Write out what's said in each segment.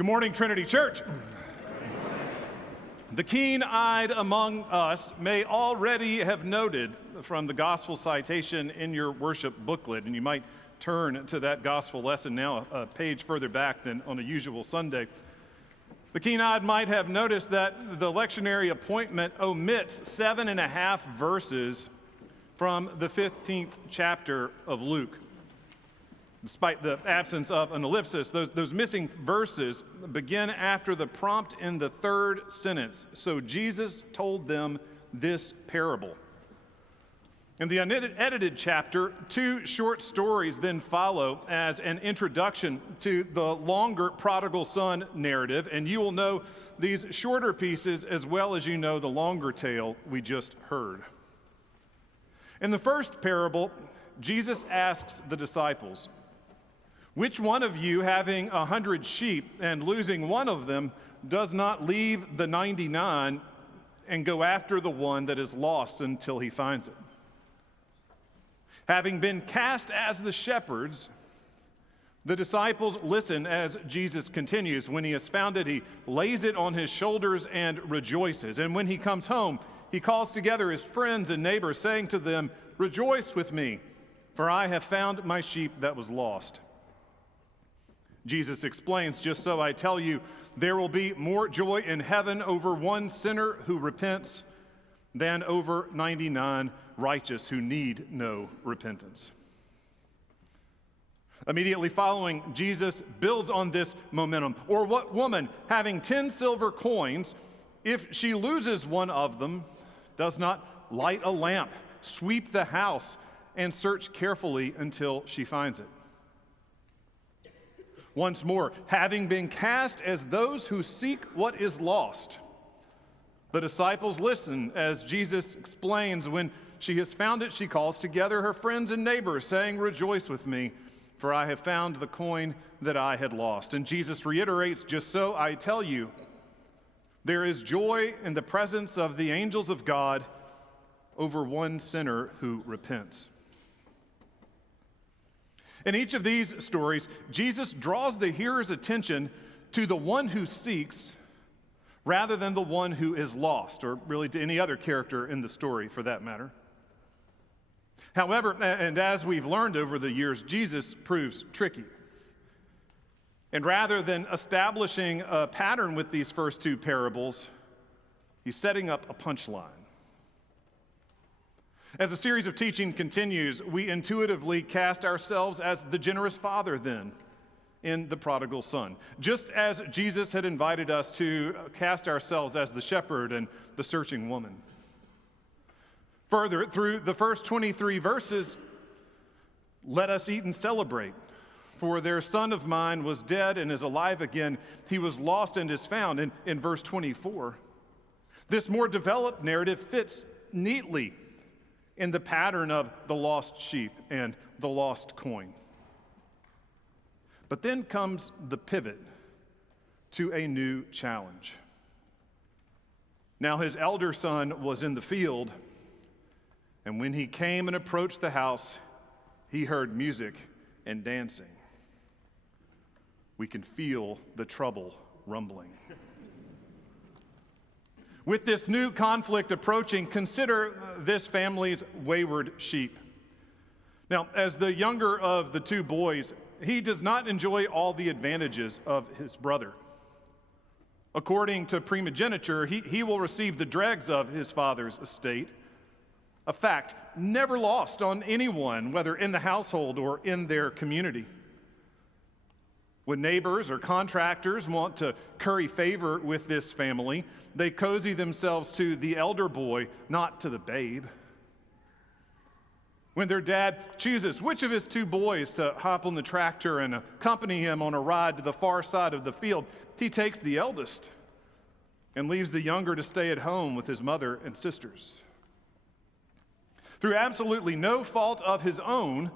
Good morning, Trinity Church. The keen-eyed among us may already have noted from the gospel citation in your worship booklet, and you might turn to that gospel lesson now a page further back than on a usual Sunday. The keen-eyed might have noticed that the lectionary appointment omits 7.5 verses from the 15th chapter of Luke. Despite the absence of an ellipsis, those missing verses begin after the prompt in the third sentence. So Jesus told them this parable. In the unedited chapter, 2 short stories then follow as an introduction to the longer prodigal son narrative, and you will know these shorter pieces as well as you know the longer tale we just heard. In the first parable, Jesus asks the disciples, "Which one of you, having 100 sheep and losing one of them, does not leave the 99 and go after the one that is lost until he finds it?" Having been cast as the shepherds, the disciples listen as Jesus continues. When he has found it, he lays it on his shoulders and rejoices. And when he comes home, he calls together his friends and neighbors, saying to them, "Rejoice with me, for I have found my sheep that was lost." Jesus explains, "Just so I tell you, there will be more joy in heaven over one sinner who repents than over 99 righteous who need no repentance." Immediately following, Jesus builds on this momentum. "Or what woman, having 10 silver coins, if she loses one of them, does not light a lamp, sweep the house, and search carefully until she finds it? Once more, having been cast as those who seek what is lost, the disciples listen as Jesus explains, when she has found it, she calls together her friends and neighbors, saying, 'Rejoice with me, for I have found the coin that I had lost.' And Jesus reiterates, 'Just so I tell you, there is joy in the presence of the angels of God over one sinner who repents.'" In each of these stories, Jesus draws the hearer's attention to the one who seeks rather than the one who is lost, or really to any other character in the story for that matter. However, and as we've learned over the years, Jesus proves tricky. And rather than establishing a pattern with these first 2 parables, he's setting up a punchline. As the series of teaching continues, we intuitively cast ourselves as the generous father then in the prodigal son, just as Jesus had invited us to cast ourselves as the shepherd and the searching woman. Further, through the first 23 verses, let us eat and celebrate. "For their son of mine was dead and is alive again. He was lost and is found." In verse 24, this more developed narrative fits neatly in the pattern of the lost sheep and the lost coin. But then comes the pivot to a new challenge. Now his elder son was in the field, and when he came and approached the house, he heard music and dancing. We can feel the trouble rumbling. With this new conflict approaching, consider this family's wayward sheep. Now, as the younger of the 2 boys, he does not enjoy all the advantages of his brother. According to primogeniture, he will receive the dregs of his father's estate, a fact never lost on anyone, whether in the household or in their community. When neighbors or contractors want to curry favor with this family, they cozy themselves to the elder boy, not to the babe. When their dad chooses which of his 2 boys to hop on the tractor and accompany him on a ride to the far side of the field, he takes the eldest and leaves the younger to stay at home with his mother and sisters. Through absolutely no fault of his own,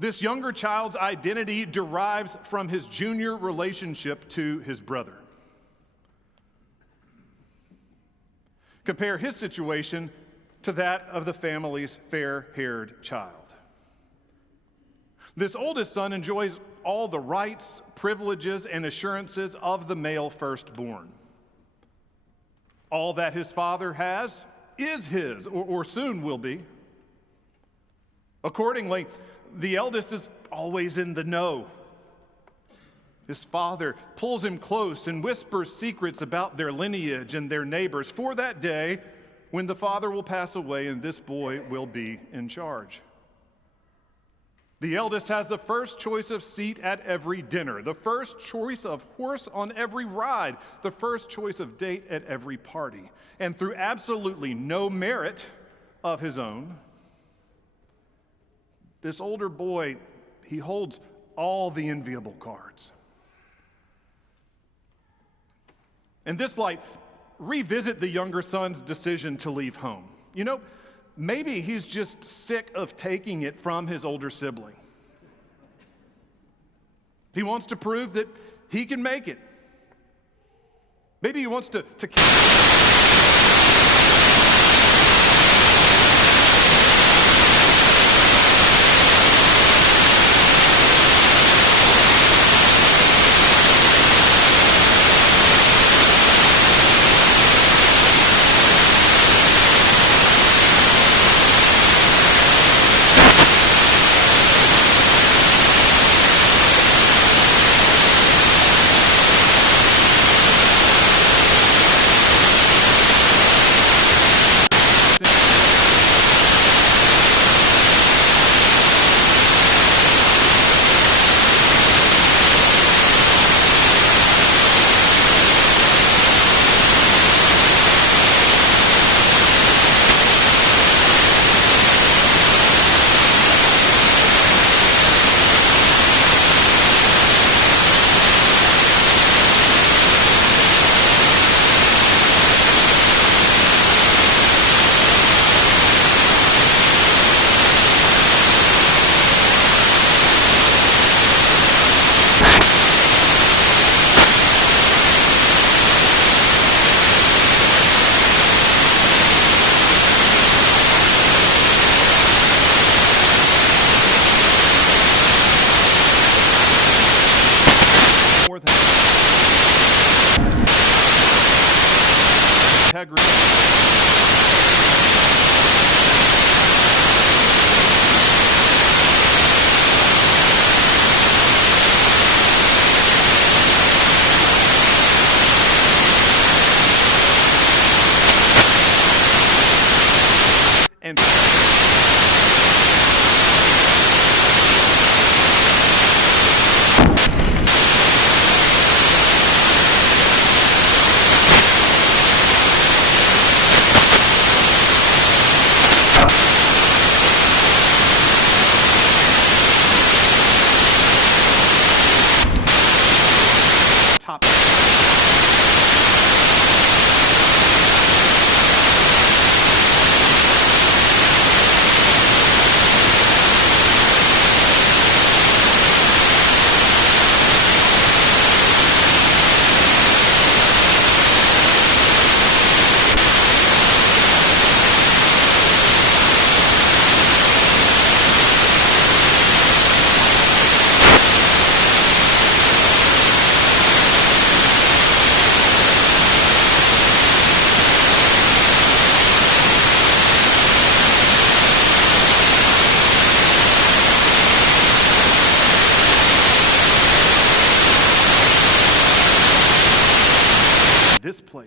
this younger child's identity derives from his junior relationship to his brother. Compare his situation to that of the family's fair-haired child. This oldest son enjoys all the rights, privileges, and assurances of the male firstborn. All that his father has is his, or soon will be. Accordingly, the eldest is always in the know. His father pulls him close and whispers secrets about their lineage and their neighbors for that day when the father will pass away and this boy will be in charge. The eldest has the first choice of seat at every dinner, the first choice of horse on every ride, the first choice of date at every party. And through absolutely no merit of his own, this older boy, he holds all the enviable cards. In this light, revisit the younger son's decision to leave home. You know, maybe he's just sick of taking it from his older sibling. He wants to prove that he can make it. Maybe he wants to more than integrity. And top this place.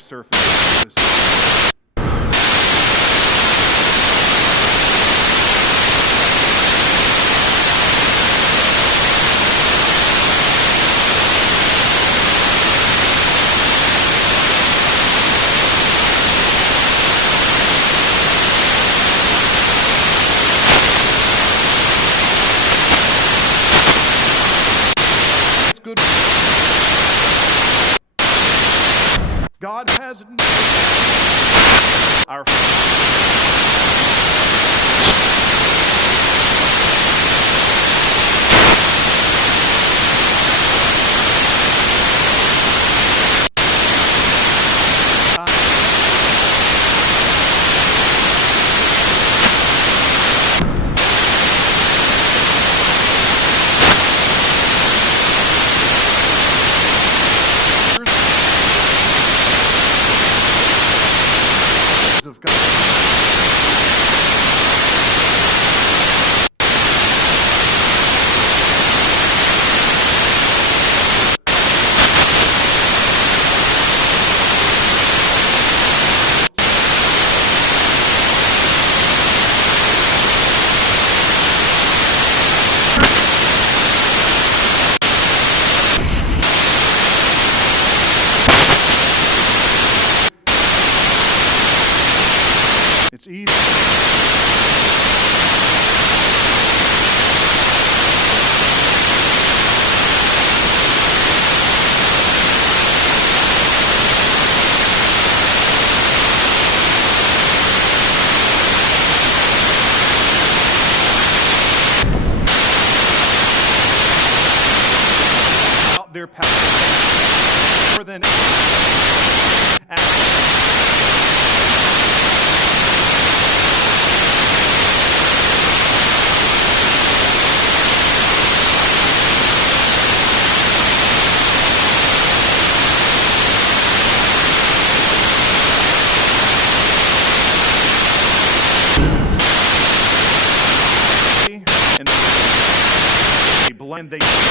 Surface. It's good. God has our their power more than and they blend they are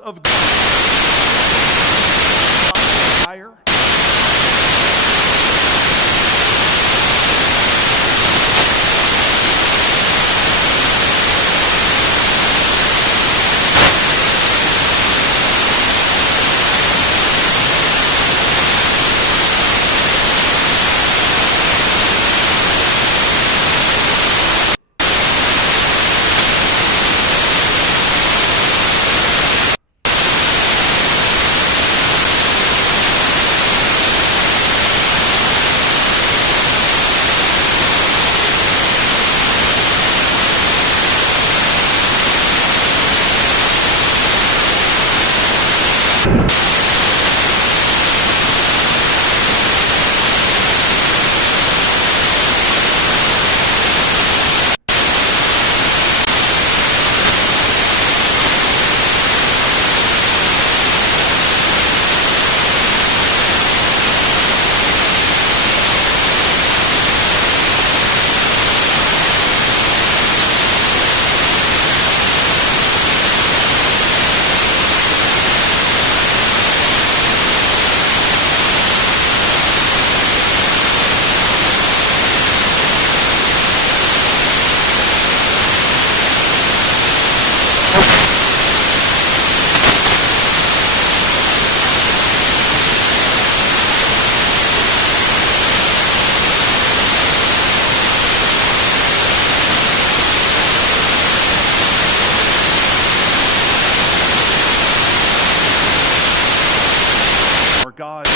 of fire. Our God